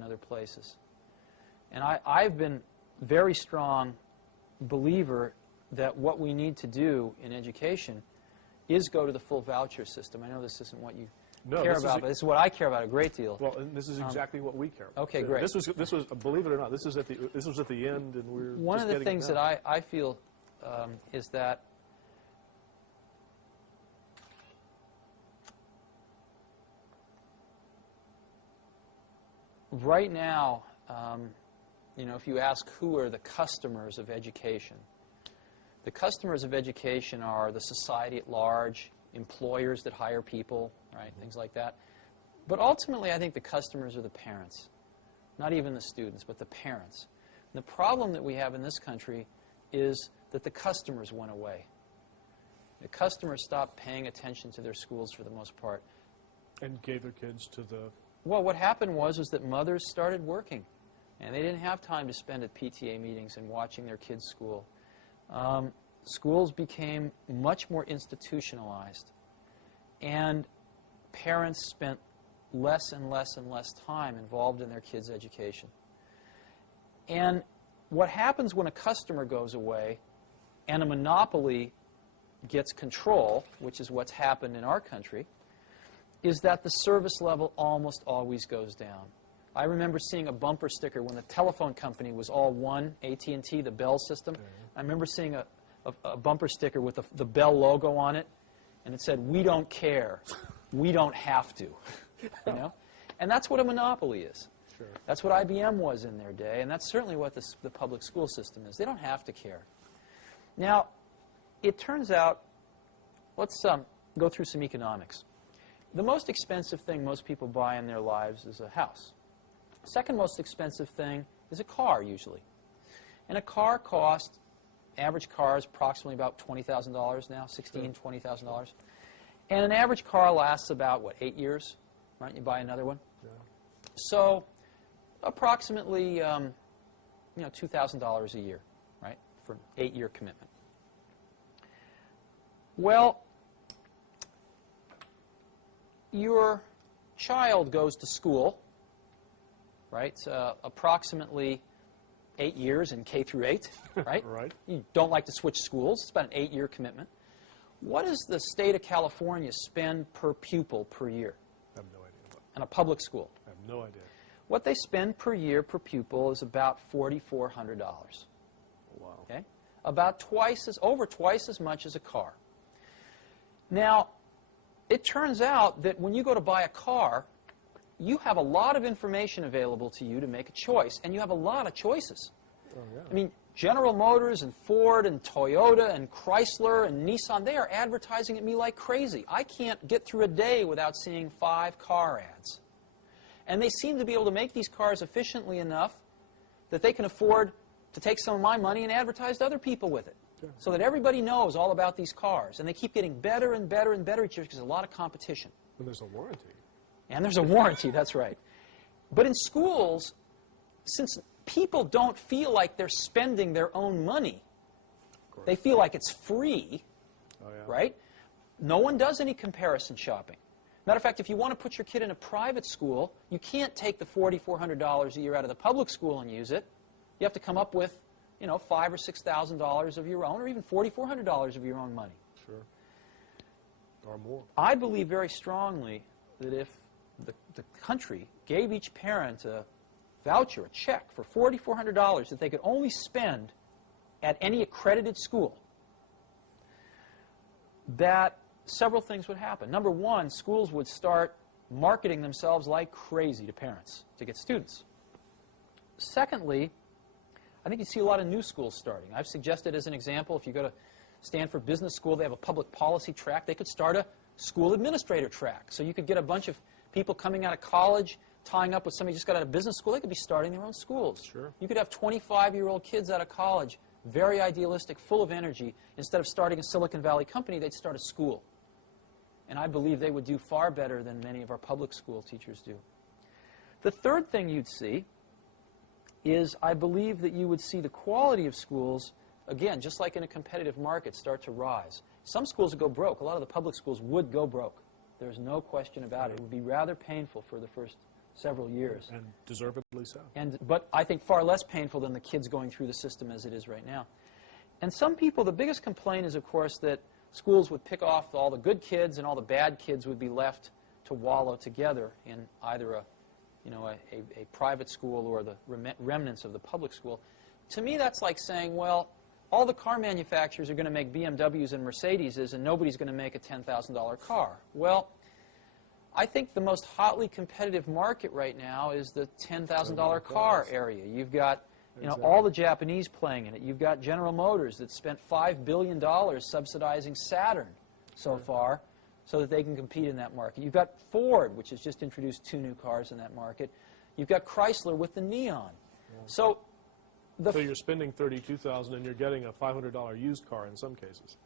in other places. And I've been very strong believer that what we need to do in education is go to the full voucher system. I know this isn't what you care about, but this is what I care about a great deal. Well, and this is exactly what we care about. Okay, so great. This was, believe it or not, this was at the end, and we're one just of the things that I feel is that right now, you know, if you ask who are the customers of education, the customers of education are the society at large, employers that hire people, right, things like that. But ultimately, I think the customers are the parents, not even the students, but the parents. And the problem that we have in this country is that the customers went away. The customers stopped paying attention to their schools for the most part. and gave their kids to the... Well, what happened was that mothers started working, and they didn't have time to spend at PTA meetings and watching their kids' school. Schools became much more institutionalized, and parents spent less and less and less time involved in their kids' education. And what happens when a customer goes away and a monopoly gets control, which is what's happened in our country, is that the service level almost always goes down. I remember seeing a bumper sticker when the telephone company was all one, AT&T, the Bell system. I remember seeing a bumper sticker with the Bell logo on it, and it said, "We don't care. We don't have to." You know? And that's what a monopoly is. Sure. That's what IBM was in their day, and that's certainly what the public school system is. They don't have to care. Now, it turns out, let's go through some economics. The most expensive thing most people buy in their lives is a house. Second most expensive thing is a car, usually. And a car costs, average car is approximately about $20,000 now, $16,000, $20,000. And an average car lasts about, what, 8 years? Right? You buy another one. Yeah. So approximately, you know, $2,000 a year, right, for an 8-year commitment. Well, your child goes to school, right? Approximately 8 years in K through 8, right? Right. You don't like to switch schools. It's about an 8-year commitment. What does the state of California spend per pupil per year I have no idea. in a public school? I have no idea. What they spend per year per pupil is about $4,400. Wow. Okay? About over twice as much as a car. Now, it turns out that when you go to buy a car, you have a lot of information available to you to make a choice, and you have a lot of choices. Oh, yeah. I mean, General Motors and Ford and Toyota and Chrysler and Nissan, they are advertising at me like crazy. I can't get through a day without seeing 5 car ads. And they seem to be able to make these cars efficiently enough that they can afford to take some of my money and advertise to other people with it. Sure. So that everybody knows all about these cars. And they keep getting better and better and better each year because there's a lot of competition. And there's a warranty. And there's a warranty, that's right. But in schools, since people don't feel like they're spending their own money, they feel like it's free, Oh, yeah. right? No one does any comparison shopping. Matter of fact, if you want to put your kid in a private school, you can't take the $4,400 a year out of the public school and use it. You have to come up with, you know, $5,000 or $6,000 of your own, or even $4,400 of your own money. Sure. Or more. I believe very strongly that if the country gave each parent a voucher, a check for $4,400 that they could only spend at any accredited school, that several things would happen. Number one, schools would start marketing themselves like crazy to parents to get students. Secondly, I think you see a lot of new schools starting. I've suggested as an example, if you go to Stanford Business School, they have a public policy track. They could start a school administrator track. So you could get a bunch of people coming out of college, tying up with somebody who just got out of business school. They could be starting their own schools. Sure. You could have 25-year-old kids out of college, very idealistic, full of energy. Instead of starting a Silicon Valley company, they'd start a school. And I believe they would do far better than many of our public school teachers do. The third thing you'd see is I believe that you would see the quality of schools, again, just like in a competitive market, start to rise. Some schools would go broke. A lot of the public schools would go broke. There's no question about it. It would be rather painful for the first several years. And deservedly so. But I think far less painful than the kids going through the system as it is right now. And some people, the biggest complaint is, of course, that schools would pick off all the good kids and all the bad kids would be left to wallow together in either a private school or the remnants of the public school. To me, that's like saying, well, all the car manufacturers are going to make BMWs and Mercedeses, and nobody's going to make a $10,000 car. Well, I think the most hotly competitive market right now is the $10,000 car area. You've got all the Japanese playing in it. You've got General Motors that spent $5 billion subsidizing Saturn so far so that they can compete in that market. You've got Ford, which has just introduced 2 new cars in that market. You've got Chrysler with the Neon. So you're spending $32,000 and you're getting a $500 used car in some cases.